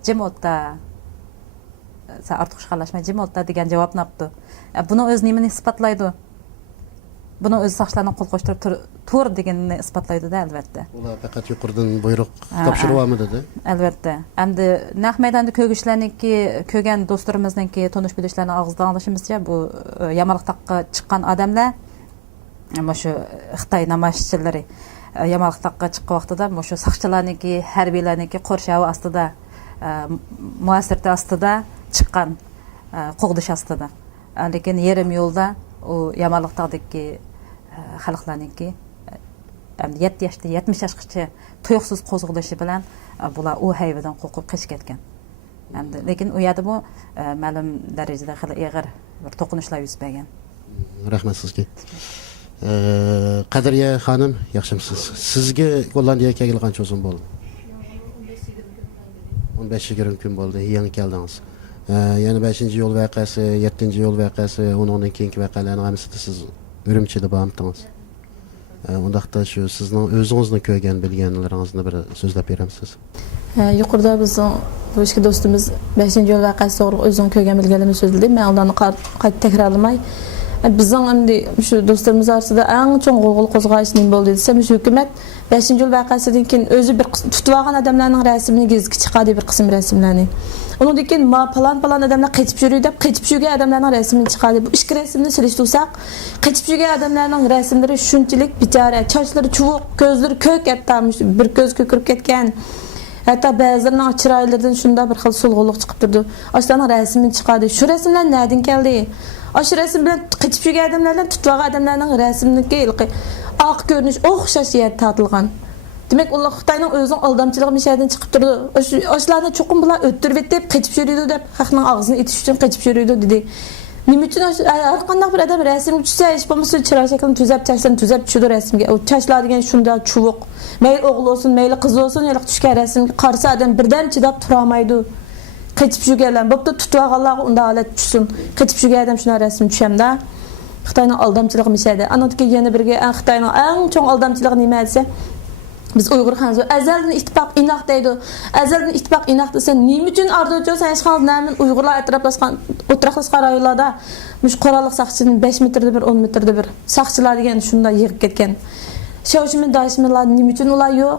jim o'tda sen ortiq shaqalashmay jim o'tda degan javobni olibdi. Buni o'z nimani isbotlaydi? Buni o'z saqchilarning qo'l qo'shtirib tur deganini isbotlaydi-da albatta. Ular faqat yuqoridan buyruq topshiribdi-da. Albatta. Endi naq maydonda ko'rishlarniki, ko'rgan do'stlarimizninki tonish bilishlarni og'zidan olishimizcha bu yamanliqdagi chiqqan odamlar shu Xitoy namoyishchilari yamanliqdagi chiqqan vaqtida shu saqchilarniki, harbiylarniki qo'rshavi ostida, muasirta ostida chiqqan, qo'g'dish ostida. Lekin yarim yo'lda u yamanliqdagi xalqlarniki 7 yoshda 70 yoshgacha tuyuqsiz qo'zg'alishi bilan bular u hayvadan qo'rqib qochib ketgan. Lekin u yerda bu ma'lum darajada xil og'ir bir to'qinishlar yuz bergan. Rahmat sizga. Qadriya xonim, yaxshimisiz? Sizga Gollandiyaga kelgan qancha uzun bo'ldi? 15-20 kun bo'ldi. Yangi keldingiz. Ya'ni 5-iyul voqeasi, 7-iyul voqeasi, undan keyingi voqealarning hammasida siz Urumchida bormidingiz. Undaqda shu sizning o'zingizni ko'rgan, bilganlaringizni bir so'zlab beramiz. Yuqorida bizning bu ikki do'stimiz 5-iyul voqeasi to'g'ri o'zini ko'rgan, bilganlarini so'zladi. Men ularni qayta takrorlamay, bizning endi shu do'stlarimiz orasida eng chong g'ulg'ul qo'zg'alish nima bo'ldi desam, shu hukumat 5-iyul voqeasidan keyin o'zi bir tutib olgan odamlarning rasmini gezib chiqadi, bir qism rasmlarni. Ondan keyin falan odamlar qaytib yurib deb qaytib yurgan odamlarning rasmini chiqadi. Bu ikki rasmni silishtirsak, qaytib yurgan odamlarning rasmlari shunchalik bichara, sochlari chuvuq, ko'zlari ko'k etdamiş, bir ko'z ko'kirib ketgan. Hatta ba'zilarining chiroylaridan shunda bir xil sulg'unlik chiqib turdi. Ashlarning rasmini chiqadi. Shu rasmlar nereden keldi? Ash rasm bilan qaytib yurgan odamlardan tutib olgan odamlarning rasmniki oq ko'rinish o'xshash yer tortilgan. Demek ular Xitoyning o'zining aldamchiligi mishadan chiqib turdi. Oshlarni cho'qim bilan o'ttirib etib, qechib yuridi deb xalqning og'zini etish uchun qechib yuridi dedi. Nima uchun har qanday bir odam rasmga tushsa, hech bo'lmasa chiroy shaklini tuzab chashdan tuzab tushdi rasmga. U chashlar degan shunda chuvuq. Mayli o'g'il bo'lsin, mayli qiz bo'lsin, yo'q tushgan rasmga qarsa odam birdan chidab tura olmaydi. Qechib yurganlar, bo'pti tutib olganlarga unda holat tushsin. Qechib yurgan odam shuna rasm tushamda. Xitoyning aldamchiligi mishada. Anotga yana birga Xitoyning eng chong aldamchiligi nima desa, biz Uyg'ur xalqi azaldan ittifoq inoq deydi. Azaldan ittifoq inoq desa, nima uchun Ardocho Sanjxon namin Uyg'urlar atroflashgan o'tiraqlashgan rayonlarda mush qurolliq saqchining 5 metrda bir, 10 metrda bir saqchilar degan shunda yig'ib ketgan. Shavshimi dashmilar nima uchun ular yo'q?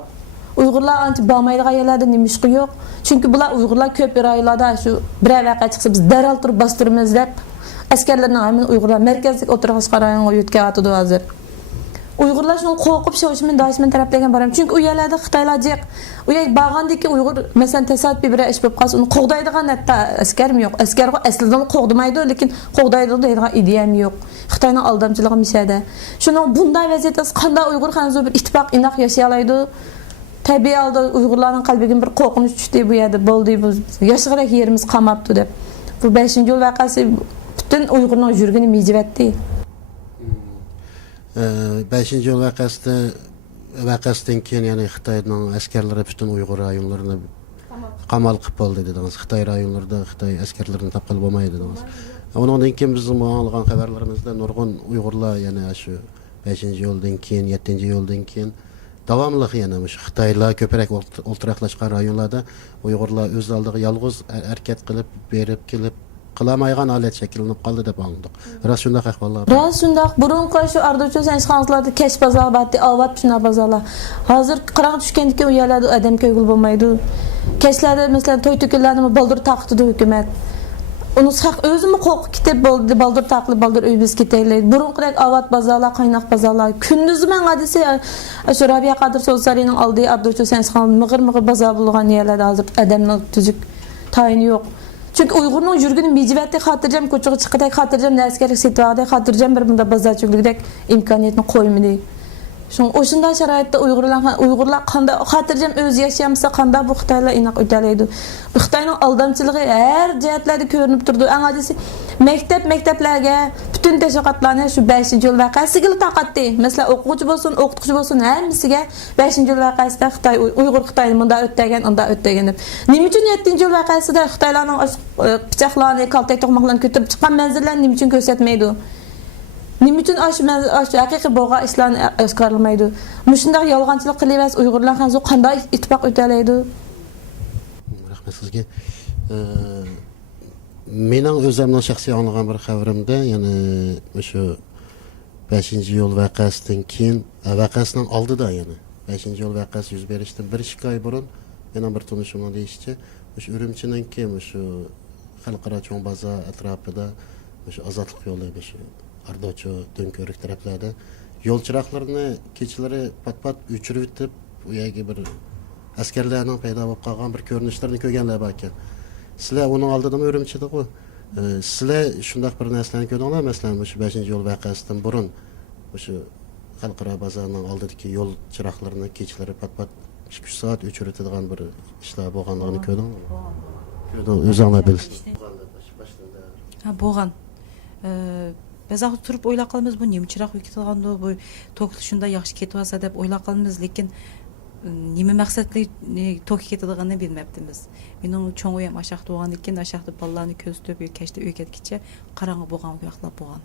Uyg'urlar ancha bormaydigan yerlarda nima ish yo'q? Chunki bular Uyg'urlar ko'p rayonlarda shu bir vaqa chiqsa biz darhol turib bostiramiz deb askarlarning hamma Uyg'urlar markazlik o'tiraqlashgan rayonga yetkazadi hozir. Uyg'urlar shuni qo'rqib shavshmin dashmin taraflagan boram. Chunki u yerlarda Xitoylar jiq. U yer bag'andiki Uyg'ur masalan tasoddifiy bir ish bo'lib qolsa, uni qo'g'daydigan hatto askarmi yo'q. Askarga aslidan qo'g'damaydi, lekin qo'g'daydi deydigan ideyam yo'q. Xitoyning aldamchiligi mishada. Shuni bunday vaziyatda qanday Uyg'ur xanzo bir ittifoq inoq yashay oladi? Tabiiy holda Uyg'urlarning qalbiga bir qo'rqinch tushdi bu yerda bo'ldi bu yashg'irak yerimiz qamabdi deb. Bu 5-yo'l voqeasi butun Uyg'urning yurgini mijivatdi. 5-yo'l vaqasidan keyin ya'ni Xitoyning askarlari butun Uyg'ur rayonlarini qamal qilib bo'ldi dedingiz. Xitoy rayonlarida Xitoy askarlarini topqil bo'lmaydi dedingiz. Undan keyin biz olgan xabarlarimizda nurg'un Uyg'urlar yana shu 5-yo'ldan keyin, 7-yo'ldan keyin davomli yana shu Xitoylar ko'proq o'ltiraqlashgan rayonlarda Uyg'urlar o'z oldiga yolg'iz harakat qilib berib kelib qilmaydigan holat shakllanib qoldi deb anladik. Rost shunday ahvollar. Rost shunday. Burunqi shu Ardocho Sanjxonlarda kesh bozor batdi, avvat shuna bozorlar. Hozir qiraq tushgandan keyin u yerlarda odam ko'ngil bo'lmaydi. Keshlarda masalan to'y to'kinlarni baldur taqtidi hukumat. Uni haq o'zimi qo'rqib ketib bo'ldi, baldur taqli, baldur uy biz ketaylik. Burunqidek avvat bozorlar, qaynoq bozorlar. Kunduzi men hadisi shu Rabiya Qadir So'zarining oldiga Ardocho Sanjxon mig'ir bozor bo'lgan yerlarda hozir odamning tuzuk tayini yo'q. Çünkü Uygur'un yurguni mijivatda xotirjam ko'chaga chiqadak, xotirjam askarlik situatsiya, xotirjam bir bunda bozorchilikdek imkoniyatni qo'ymadi. O'shunday sharoitda Uyg'urlar qanday xotirjam o'z yashayamsa, qanday bu Xitoylar inoq o'talaydi. Bu Xitoyning aldamchiligi har jihatlarda ko'rinib turdi. Angadisi maktablarga bütün tashviqotlarni shu 5-yo'l voqeasiga taqatdi. Masalan, o'quvchi bo'lsin, o'qituvchi bo'lsin, hammasiga 5-yo'l voqeasida Xitoy Uyg'ur Xitoyni bunda o'tgan, unda o'tgan deb. Nima uchun 7-yo'l voqeasida Xitoylarning pichoqlarni, kaltak to'qmoqlarni ko'tarib chiqqan manzillarni nima uchun ko'rsatmaydi? Nima uchun shu haqiqiy bo'lgan ishlarni oshkorlamaydi? Mushunday yolg'onchilik qilyapsiz Uyg'urlar hanzo qanday ittifoq o'talaydi? Rahmat sizga. Mening o'zimning shaxsiy anglagan bir xabarimda, ya'ni o'sha 5-yo'l voqeasidan keyin voqeasining oldida yana 5-yo'l voqeasi yuz berishdan 1-2 oy burun yana bir tunishimning deyishicha, o'sha Urumchining kim o'sha xalqaro cho'ng bozor atrofida o'sha ozodlik yo'li o'sha Ardocho, Do'nko'rik taraflarda yo'l chiroqlarini kechalari pat-pat o'chirib o'tib, u yerga bir askarlarning paydo bo'lib qolgan bir ko'rinishlarni ko'rganlar bor ekan. Sizlar uni oldidami Urumchida-ku? Sizlar shunday bir narsalarni ko'rdinglar, masalan, o'sha 5-yo'l voqeasidan burun o'sha xalqaro bozorning oldidagi yo'l chiroqlarini kechalari pat-pat 2 soat o'chirib o'tadigan bir ishlar bo'lganligini ko'rdinglar? Ko'rding, o'zinglar bilasiz. Ha, bo'lgan. Biz turib o'ylab qolamiz, bu nima chiroq o'kitganda, bu to'kli shunda yaxshi ketyapsa deb o'ylab qolamiz, lekin nima maqsadli to'k ketadiganini bilmabdimiz. Mening cho'ng uyam ashaqda bo'lgan ekan, ashaqda bolalarni ko'z to'p kashda uy ketgicha qorong'i bo'lgan vaqtlar bo'lgan.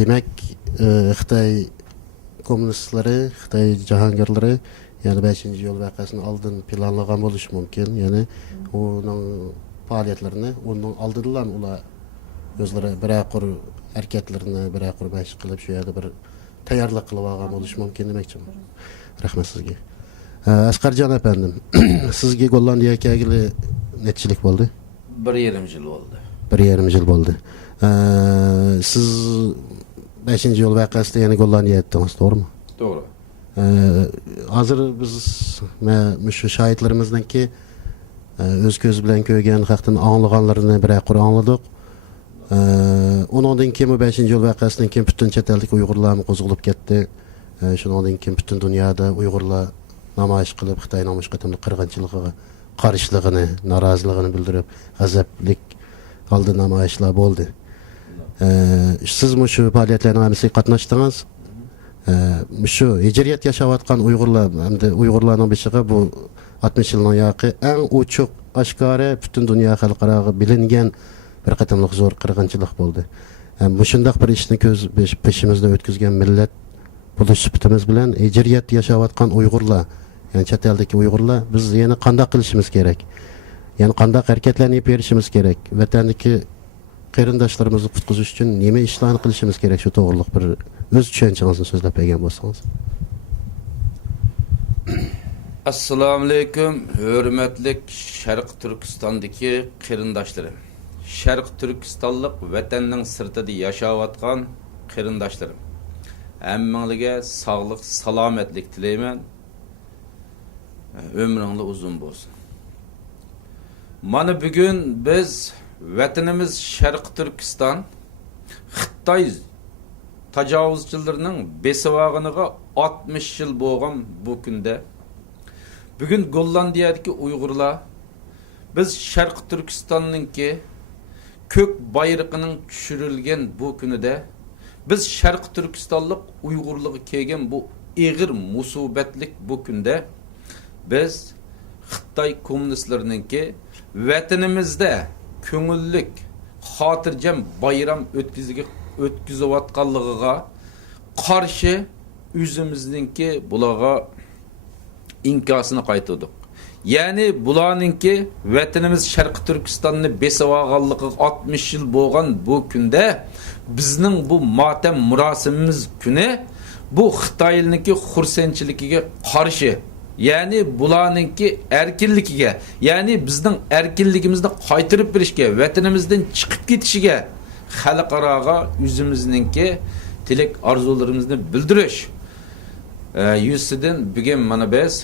Demak, Xitoy kommunistlari, Xitoy jahongirlari ya'ni 5-yo'l voqeasini oldin planlagan bo'lishi mumkin. Ya'ni uning faoliyatlarini undan oldidan ular o'zlari biraqur harakatlarini biraqur bash qilib shu yerda bir tayyorlik qilib olgan bo'lishi mumkin demoqchiman. Rahmat sizga. Asqarjon apandim, sizga Gollandiyaga kelgili nechilik bo'ldi? 1,5 yil bo'ldi. 1,5 yil bo'ldi. Siz 5-yo'l voqeasida yana Gollandiyaga yetdingiz, to'g'rimi? To'g'ri. Hozir biz shu shohidlarimizdanki o'z ko'z bilan ko'rgan haqdan anglaganlarini biraqur angladik. Ondan keyin 5-yo'l voqeasidan keyin butun chet ellik Uyg'urlar qo'zg'alib ketdi. Şundan keyin bütün dünyada Uygurlar namoyish qilib Xitoyning mush qatimli qirg'inchiligiga qarshiligini, noroziligini bildirib, g'azablik holda namoyishlar bo'ldi. Siz shu faoliyatlarning hammasiga qatnashdingiz. Shu hijriyat yashayotgan Uygurlar hamda Uygurlarning beshiga bu 60 yilning yoqi eng ochiq, oshkora butun dunyo xalqaro bilingan bir qatimliq zo'r qirg'inchilik bo'ldi. Bu shunday bir ishni ko'z peshimizda o'tkazgan millat bo'lish sifatimiz bilan hijriyat yashayotgan Uygurlar, ya'ni chet eldagi Uygurlar biz yana qanday qilishimiz kerak? Ya'ni qanday harakatlarni berishimiz kerak? Vatandagi qarindoshlarimizni qutqizish uchun nima ishlarni qilishimiz kerak? Shu to'g'riliq bir o'z tushunchangizni so'zlab bergan bo'lsangiz. Assalomu alaykum, hurmatli Sharq Turkistondagi qarindoshlarim. Sharq Turkistonlik vatanning sirtida yashayotgan qarindoshlarim. Hammangizga sog'lik, salomatlik tilayman. Ömrüngizlar uzun bo'lsin. Mana bugun biz vatanimiz Sharq Turkiston Xitoy tajovuzchilarining besivog'iniga 60 yil bo'lgan bu kunda bugun Gollandiyadagi Uyg'urlar biz Sharq Turkistonninki ko'k bayrog'ining tushirilgan bu kunida biz Sharq Turkistonlik Uyg'urligi kelgan bu ig'ir musibatlik bu kunda biz Xitoy kommunistlarininki vatanimizda ko'ngillik xotirjam bayram o'tkazayotganligiga qarshi o'zimizningki bularga inkosini qaytardik. Ya'ni bularninki vatanimiz Sharq Turkistonni besavog'anligiga 60 yil bo'lgan bu kunda bizning bu motam murosimimiz kuni bu Xitoyninki xursandchiligiga qarshi, ya'ni bularninki erkinligiga, ya'ni bizning erkinligimizni qaytarib berishga, vatanimizdan chiqib ketishiga, xalqaroga o'zimizninki tilak orzularimizni bildirish yuzidan bugun mana biz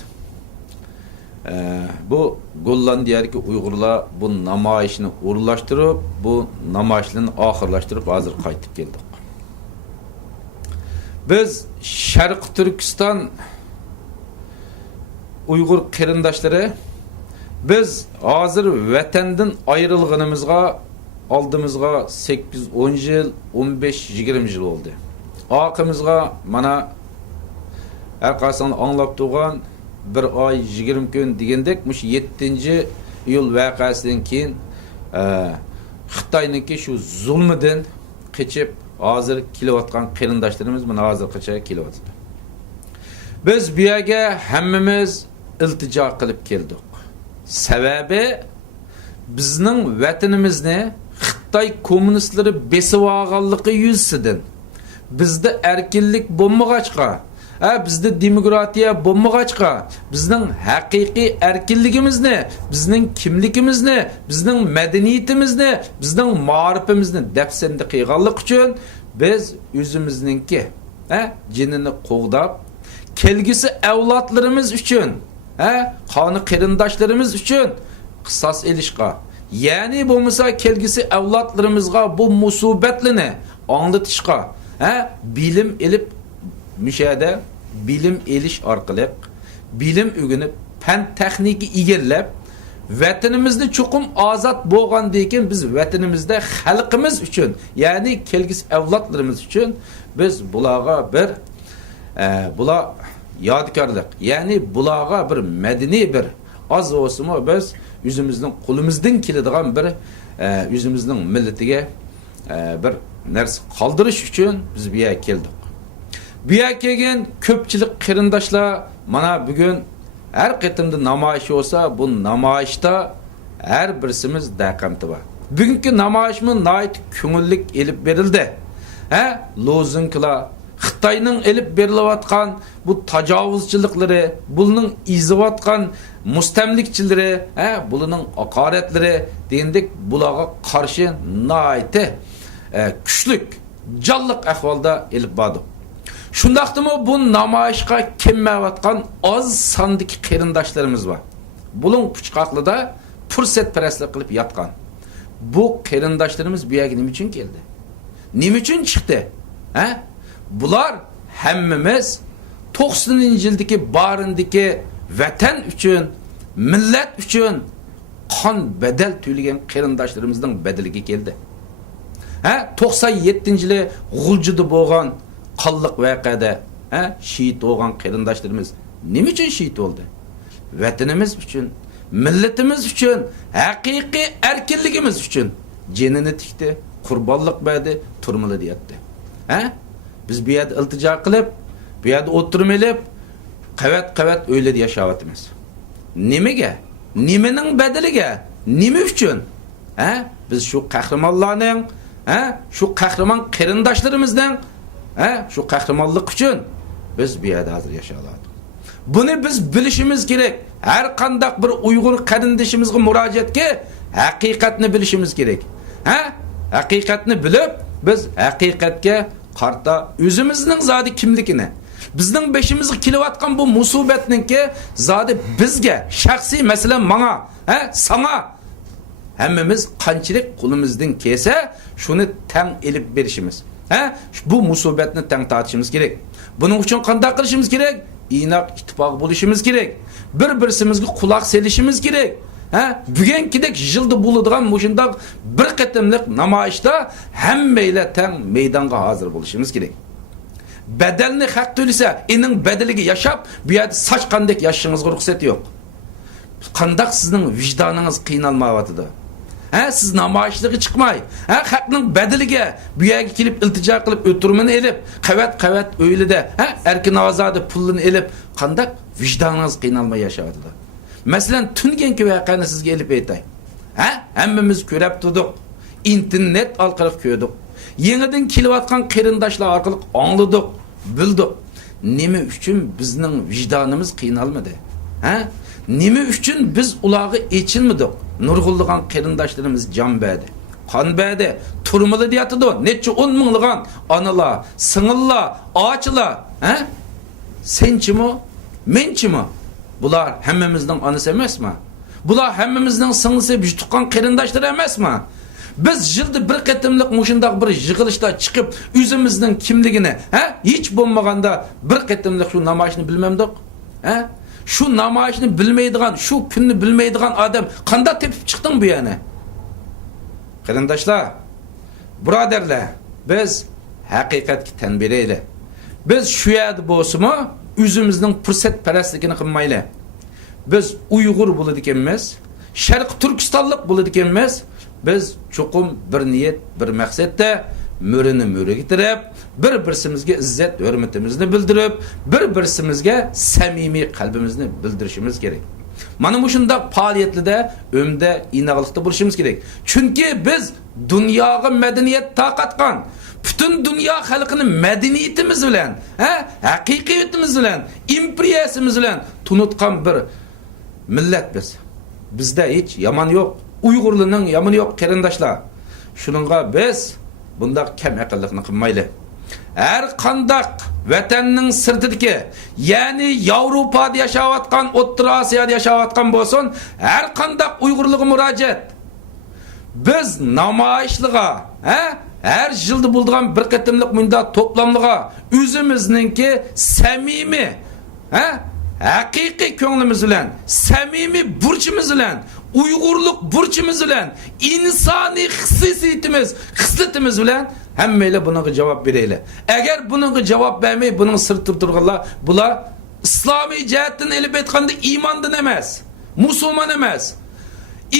bu Gollandiyadagi Uyg'urlar bu namoyishni o'rinlashtirib, bu namoyishlarni oxirlashtirib hozir qaytib keldik. Biz Sharq Turkiston Uyg'ur qarindoshlari biz hozir vatandan ayrilganimizga oldimizga 8-10 yil, 15-20 yil oldu. Aqimizga mana her qaysan anlab turgan bir ay 20 gün degandek mush 7-yil vaqasidan keyin Xitoyninki shu zulmidan qechib hozir kelayotgan qarindoshlarimiz mana hozirgacha kelyapti. Biz bu yerga hammamiz iltijo qilib keldik. Sababi bizning vatanimizni Xitoy kommunistlari besib olganligi yuzidan bizda erkinlik bo'lmag'achqa, bizda demokratiya bo'lmag'achqa, bizning haqiqiy erkinligimizni, bizning kimligimizni, bizning madaniyatimizni, bizning ma'rifimizni dafsanda qilganlik uchun biz o'zimizningki jinini qo'g'dab, kelgisi avlodlarimiz uchun, qoni qarindoshlarimiz uchun qisos elishqa, ya'ni bo'lmasa kelgisi avlodlarimizga bu musibatlarni anglatishqa, bilim elib müşahede, bilim eliş orqali, bilim öğrenip, fen texniki egallab, vatanimizni cho'qim ozod bo'lgandan keyin biz vatanimizda xalqimiz uchun, ya'ni kelgisi avlodlarimiz uchun biz bularga bir bular yodgorlik, ya'ni bularga bir madaniy bir az olsun biz o'zimizning qo'limizdan keladigan bir o'zimizning millatiga bir narsa qoldirish uchun biz bu yerga keldik. Bu yerga kelgan ko'pchilik qarindoshlar mana bugun her qitimda namoyish olsa, bu namoyishda her birisimiz daqamti bor. Bugungi namoyishmi nayt ko'ngillik elib berildi. Lozinklar Xitoyning elib berilayotgan bu tajovuzchilikları, bunun izlayotgan mustamlikchilari, bularning haqoratlari degandik bularga qarshi nayt kuchlik, jonliq ahvolda elib bordi. Şundaqdimi bu namoyishga kelmayotgan az sondagi qarindoshlarimiz bor. Buning puchqoqlida fursatparastlik qilib yotgan. Bu qarindoshlarimiz bu yerga nima uchun keldi? Nima uchun chiqdi? Bular hammamiz 90-cı yildagi barindagi vatan uchun, millat uchun qon bedel to'lagan qarindoshlarimizning bedeliga keldi. 97-yili G'uljida bo'lgan qonliq voqeada shehid bo'lgan qarindoshlarimiz nima uchun shehid bo'ldi? Vatanimiz uchun, millatimiz uchun, haqiqiy erkinligimiz uchun jinini tikdi, qurbonlik berdi, turmali deyapti. Biz bu yerda iltijo qilib, bu yerda o'tirib, qavat o'ylab yashayapmiz. Nimaga? Nimaning bedeliga? Nima uchun? Biz shu qahramonlarning, shu qahramon qarindoshlarimizdan, shu qahramonlik uchun biz bu yerda hozir yashayapmiz. Buni biz bilishimiz kerak. Har qanday bir Uyg'ur qarindishimizga murojaatga haqiqatni bilishimiz kerak. Haqiqatni bilib, biz haqiqatga qarta o'zimizning zodi kimligini, bizning beshimizga kelayotgan bu musibatninki zodi bizga, shaxsiy masalan menga, sana hammamiz qanchalik qo'limizdan kelsa, shuni tang elib berishimiz. Bu musibatni tang tortishimiz kerak. Buning uchun qanday qilishimiz kerak? İnaq ittifoq bo'lishimiz kerak. Bir-birimizga quloq selishimiz kerak. Bugünkidek yilda bo'ladigan mushundaq bir qatimliq namoyishda hammaylar tang maydonga hozir bo'lishimiz kerak. Bedelni haq to'lasa, ening bedeliga yashab, bu yerda sochqandek yashashingizga ruxsat yo'q. Qandaq sizning vijdoningiz qiynalmayotdi. Siz namoyishlarga chiqmay, haqning bedeliga bu yerga kelib iltijo qilib o'tirmini elib, qavat o'ylida, erkin ozodi pulini elib, qandaq vijdoningiz qiynalmay yashayotdi. Masalan, tungenki voqeani sizga elib aytay. Hammamiz ko'rib turdik. İnternet orqali ko'rdik. Yangidan kelayotgan qarindoshlar orqali angladik, bildik. Nima uchun bizning vijdonimiz qiynalmadi? Nima uchun biz ularga echinmadik? Nurg'ulgan qarindoshlarimiz jon berdi, qon berdi, turmali deyatdi. Necha 10 minglagan onalar, singillar, ochilar, senchimi, menchimi? Bular hammamizning onasi emasmi? Bular hammamizning singlisi, tuqqan qarindoshlar emasmi? Biz yilda bir qatimliq mushundaq bir yig'ilishda chiqib, o'zimizning kimligini, hech bo'lmaganda bir qatimliq shu namoyishni bilmamdik. Şu namoyishni bilmaydigan, şu kunni bilmaydigan odam qanday tepib chiqding bu yana? Qarindoshlar, birodarlar, biz haqiqatga tan beraylik. Biz shu yerda bo'lsimi, o'zimizning fursatparastligini qilmaylik. Biz Uyg'ur bo'ladi ekanmiz, Sharq Turkistonlik bo'ladi ekanmiz. Biz cho'qim bir niyat, bir maqsadda mo'rini mo'riga tirib, bir-birimizga izzat, hurmatimizni bildirib, bir-birimizga samimiy qalbimizni bildirishimiz kerak. Mana bu shunday faoliyatlarda o'mda inoqlikda bo'lishimiz kerak. Chunki biz dunyoga madaniyat taqatgan, butun dunyo xalqini madaniyatimiz bilan, haqiqiyatimiz bilan, impriyasimiz bilan tunutgan bir millat biz. Bizda hech yomon yo'q, Uyg'urlarning yomoni yo'q qarindoshlar. Shuningga biz bundaq kam aqllikni qilmaylik. Her qandaq vatanning sirtidagi, ya'ni Yevropada yashayotgan, O'rta Osiyoda yashayotgan bo'lsin, her qandaq Uyg'urlarga murojaat. Biz namoyishliga, her yilda bo'ladigan bir qatimliq munda to'plamliga o'zimizningki samimiy, haqiqiy ko'nglimiz bilan, samimiy burchimiz bilan, Uyg'urlik burchimiz bilan, insoniy xislatimiz bilan hammaylar bunga javob beraylik. Agar bunga javob bermay, buning sir turtirganlar, bular islomiy jihatdan elib aytganda iymondan emas, musulmon emas.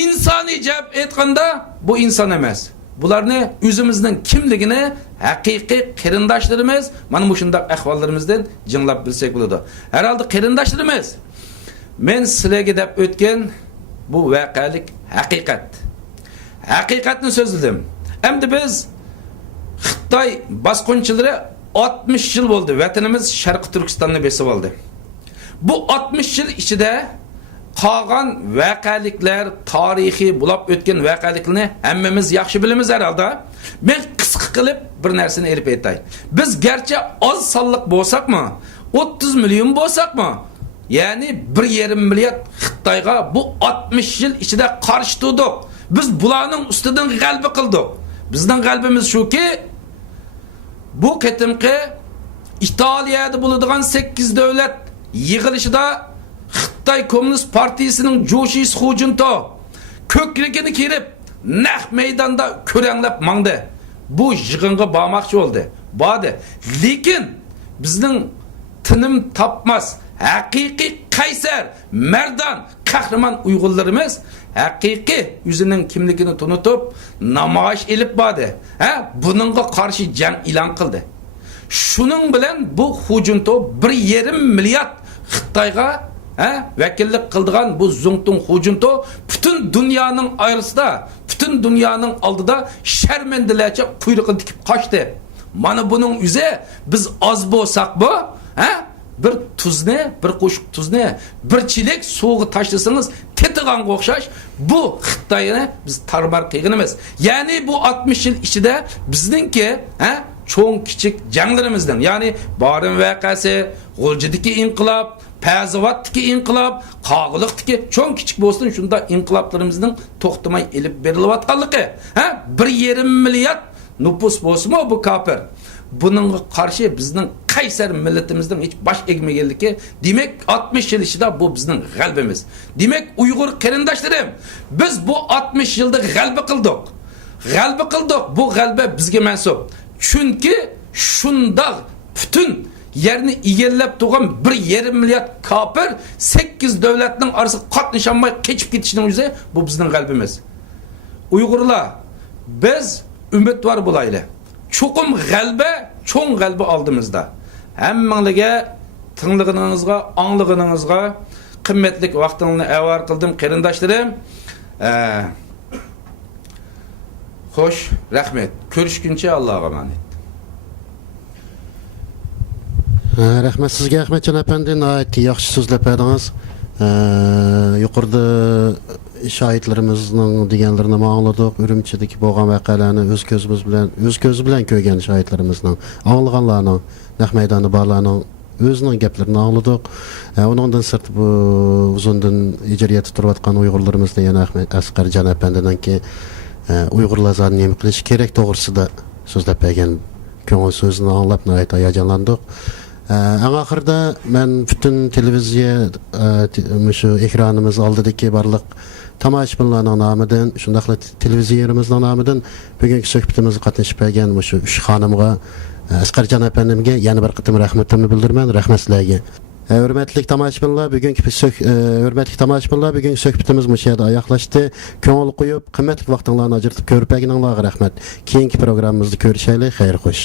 İnsoniy jihat aytganda bu inson emas. Bularni o'zimizning kimligini haqiqiy qarindoshlarimiz mana bu shunday ahvollarimizdan jinglab bilsak bo'ladi. Herhalde qarindoshlarimiz, men sizlarga deb o'tgan bu voqelik haqiqat. Haqiqatni so'zladim. Endi biz Xitoy bosqinchilari 60 yil bo'ldi. Vatanimiz Sharq Turkistonni besib oldi. Bu 60 yil ichida qolgan voqeliklar, tarixiy bo'lib o'tgan voqeliklarni hammamiz yaxshi bilamiz herhalde. Men qisqa qilib bir narsani elib aytay. Biz garchi oz sonliq bo'lsakmi, 30 million bo'lsakmi, ya'ni 1,5 milliard Xitoyga bu 60 yil ichida qarshi turdik. Biz bularning ustidan g'alaba qildik. Bizning g'alabamiz shuki, bu qatimqi İtaliyada buladigan 8 davlat yig'ilishida Xitoy Kommunist partiyasining Joshis Xujinto ko'krigini kerib naq maydonda ko'ranglab mangdi. Bu yig'inga bormoqchi bo'ldi. Bordi. Lekin bizning tinim tapmas haqiqiy qaysar, mardan, qahramon Uyg'urlarimiz haqiqiy o'zining kimligini tunutib namoyish elib bordi. Buningga qarshi jang e'lon qildi. Shuning bilan bu Xujinto 1,5 milliard Xitoyga vakillik qildigan bu Zongtung Xujinto butun dunyoning ayrısida, butun dunyoning oldida sharmandalarcha quyrug'ini tikib qochdi. Mana buning o'zi biz oz bo'lsak bu, bir tuzni, bir qo'shiq tuzni, bir chilek suvga tashlasangiz tetiganga o'xshash bu Xitoyni biz tarbar qilganimiz. Ya'ni bu 60 yil ichida bizningki, cho'ng kichik janglarimizdan, ya'ni Barim voqeasi, G'uljidagi inqilob, Pazavotdagi inqilob, Qog'liqdagi cho'ng kichik bo'lsin, shunda inqiloblarimizning to'xtamay elib berilayotganligi, 1,5 milliard nüfus bo'lsa-mu bu kafir. Buningga qarshi bizning qaysar millatimizning hech bosh egmaganligi, demak 60 yil ichida bu bizning g'albimiz. Demak Uyg'ur qarindoshlarim, biz bu 60 yilda g'alba qildik. G'alba qildik. Bu g'alba bizga mansub. Chunki shunda butun yerni egallab turgan 1,5 milliard kafir 8 davlatning orasida qatnashamay kechib ketishining o'zi bu bizning g'albimiz. Uyg'urlar, biz umidvor bo'laylik. Cho'qim g'alba, cho'ng g'alba oldimizda. Hammangizga tinglig'iningizga, anglig'iningizga qimmatli vaqtingizni avar qildim qarindoshlarim. Xo'sh, rahmat. Ko'rishguncha Allohga emanet. Rahmat sizga Ahmadjon apandi, nihoyat yaxshi so'zlab berdingiz. Yuqorida shohidlarimizning deganlarini ma'lumladik. Urumchidagi bo'lgan voqealarni o'z ko'zi bilan ko'rgan shohidlarimizning, anglaganlarning, naq maydonda borlarning o'zining gaplarini angladik. Uningdan sirt bu uzundan ijriyatda turayotgan Uyg'urlarimizda yana Asqarjon apandidanki Uyg'urlar zani nima qilish kerak to'g'risida so'zlab bergan ko'ngil so'zini anglab nihoyat hayajonlandik. Oxirida men butun televiziya shu ekranimiz oldidagi barliq tomoshabinlarning nomidan, shundaqla televizoriyamizning nomidan bugungi suhbatimizga qatnashib bergan shu 3 xonimga, Asqarjon apandimga yana bir qitim rahmatimni bildiraman. Rahmat sizlarga. Hurmatli tomoshabinlar, bugungi suhbatimiz bu yerda oyoqlashdi. Ko'ngil qo'yib, qimmatli vaqtinglarni ajratib ko'rib berganinglarga rahmat. Keyingi programmamizda ko'rishaylik. Xayr xo'sh.